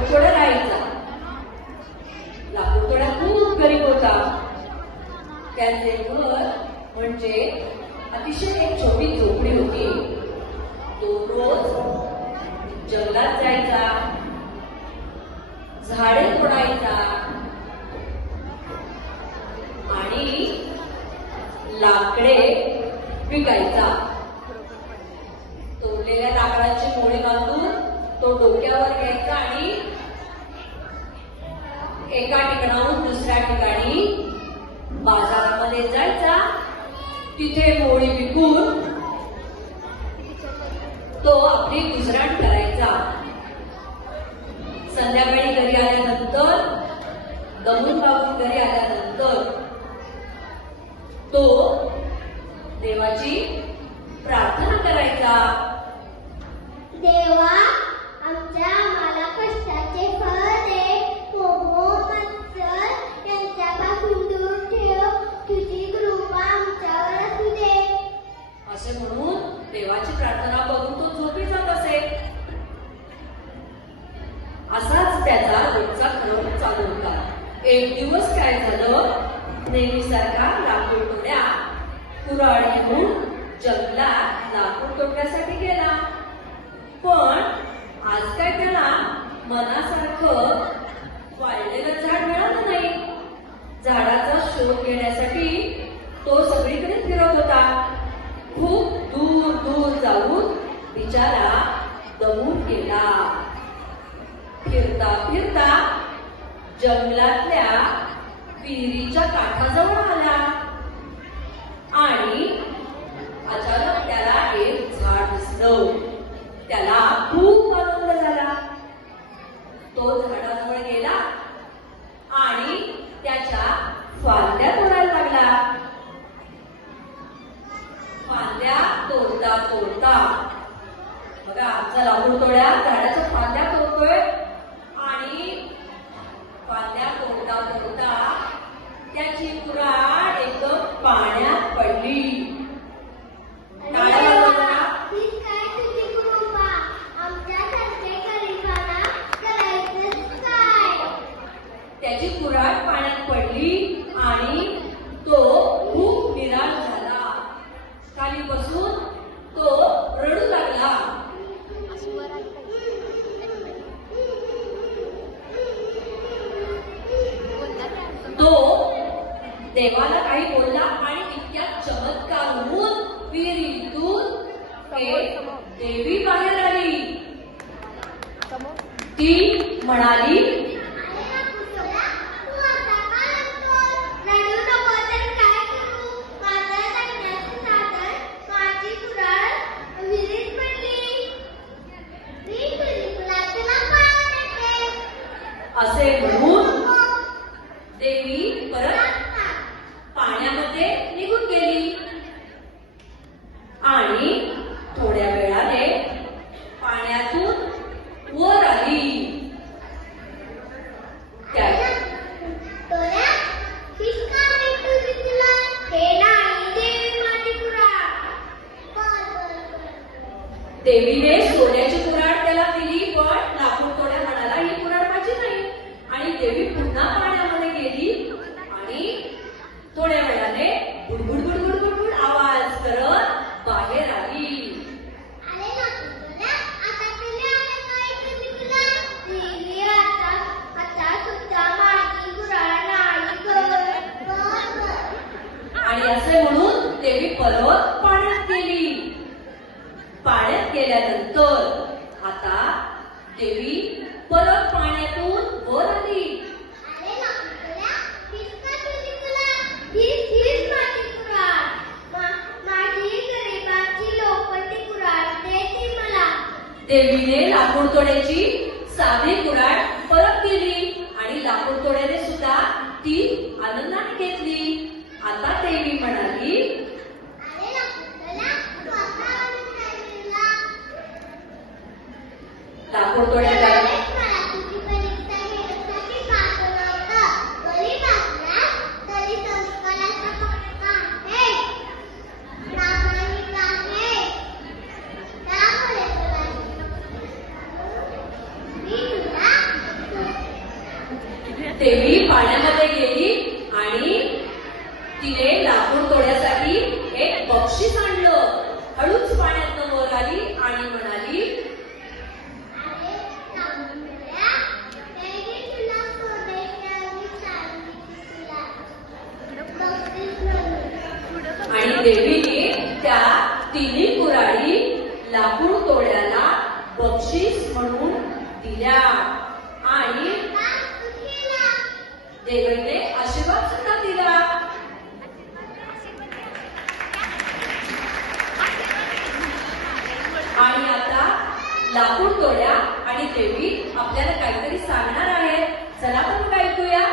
लाकूडतोड्या राहायचा. लाकूडतोड्या खूप गरीब होता. त्याचे घर म्हणजे अतिशय एक छोटी झोपडी होती. तो रोज जंगलात जायचा, झाडे तोडायचा आणि लाकडे विकायचा. तोडलेल्या लाकडाची मोळी बांधून तो डोक्यावर घ्यायचा आणि एका ठिकाणाहून दुसऱ्या ठिकाणी बाजारामध्ये जायचा. तिथे मोळी विकून तो आपली गुजराण करायचा. संध्याकाळी घरी आल्यानंतर, दमून भागून घरी आल्यानंतर तो देवाची प्रार्थना करायचा. देवा, आम्हाला कष्टाचे फळ दे. मोह मत्सर यांच्यापासून दूर ठेव. तुझी कृपा आमच्यावर असू दे. असे म्हणून देवाची प्रार्थना बघून तो झोपी जात असे. असाच त्याचा रोजचा क्रम चालू होता. एक दिवस काय झालं, नेहमीसारखा लाकूड तोड्या कुऱ्हाड घेऊन जंगलात लाकूड तोडण्यासाठी गेला. पण आज काय त्याला मनासारखं वाळलेलं झाड मिळालं नाही. झाडाचा शोध घेण्यासाठी तो सगळीकडे फिरत होता. खूप दूर दूर जाऊन बिचारा दमून गेला. फिरता फिरता जंगलातल्या विहिरीच्या काठाजवळ आला आणि अचानक त्याला एक झाड दिसलं. त्याला खूप आनंद झाला. तो झाडाजवळ गेला आणि त्याच्या फांद्या तोडायला लागला. फांद्या तोडता तोडता, बघा आमचा लाकूड तोड्या झाडाच्या फांद्या तोडतोय आणि फांद्या तोडता तोडता त्याची कुऱ्हाड एकदम पाण्यात पडली. त्याची कुऱ्हाड पाण्यात पडली आणि तो खूप निराश झाला. खाली बसून तो रडू लागला. तो देवाला काही बोलला आणि इतक्या चमत्कार होऊन विहिरीतून देवी बाहेर आली. ती म्हणाली, असे म्हणून देवी परत पाण्यामध्ये निघून गेली आणि थोड्या वेळाने पाण्यातून वर आली. देवीने सोन्याची कुऱ्हाड त्याला दिली, पण लाकूड तोड्या म्हणाला ही कुऱ्हाड माझी नाही. आणि देवी पुन्हा पाण्यामध्ये गेली आणि थोड्या वेळाने बुडबुड बुडबुड बुडबुड आवाज करत बाहेर आली. आणि असे म्हणून देवी परत पाण्यात गेली. पाण्यात गेल्यानंतर आता देवी परत पाण्यातून वर आली. देवीने लाकूड तोड्याची साधी कुऱ्हाड परत केली आणि लाकूड तोड्याने सुद्धा ती आनंदाने घेतली. आता देवी म्हणाली, लाकूड तोड्या देवी पाण्यामध्ये गेली आणि तिने लाकूड तोड्यासाठी एक बक्षीस आणलं. हळूच पाण्यातनं वर आली आणि म्हणाली, अरे चांगल्या त्याने तुला सोडायची सांगितलं बक्षीस म्हणून. आणि देवीने त्या तिन्ही कुऱ्हाडी लाकूड तोड्याला बक्षीस म्हणून दिल्या आणि देवीने आशीर्वाद सुद्धा दिला. आणि आता लाकूड तोड्या आणि देवी आपल्याला काहीतरी सांगणार आहेत. चला तर मग ऐकूया.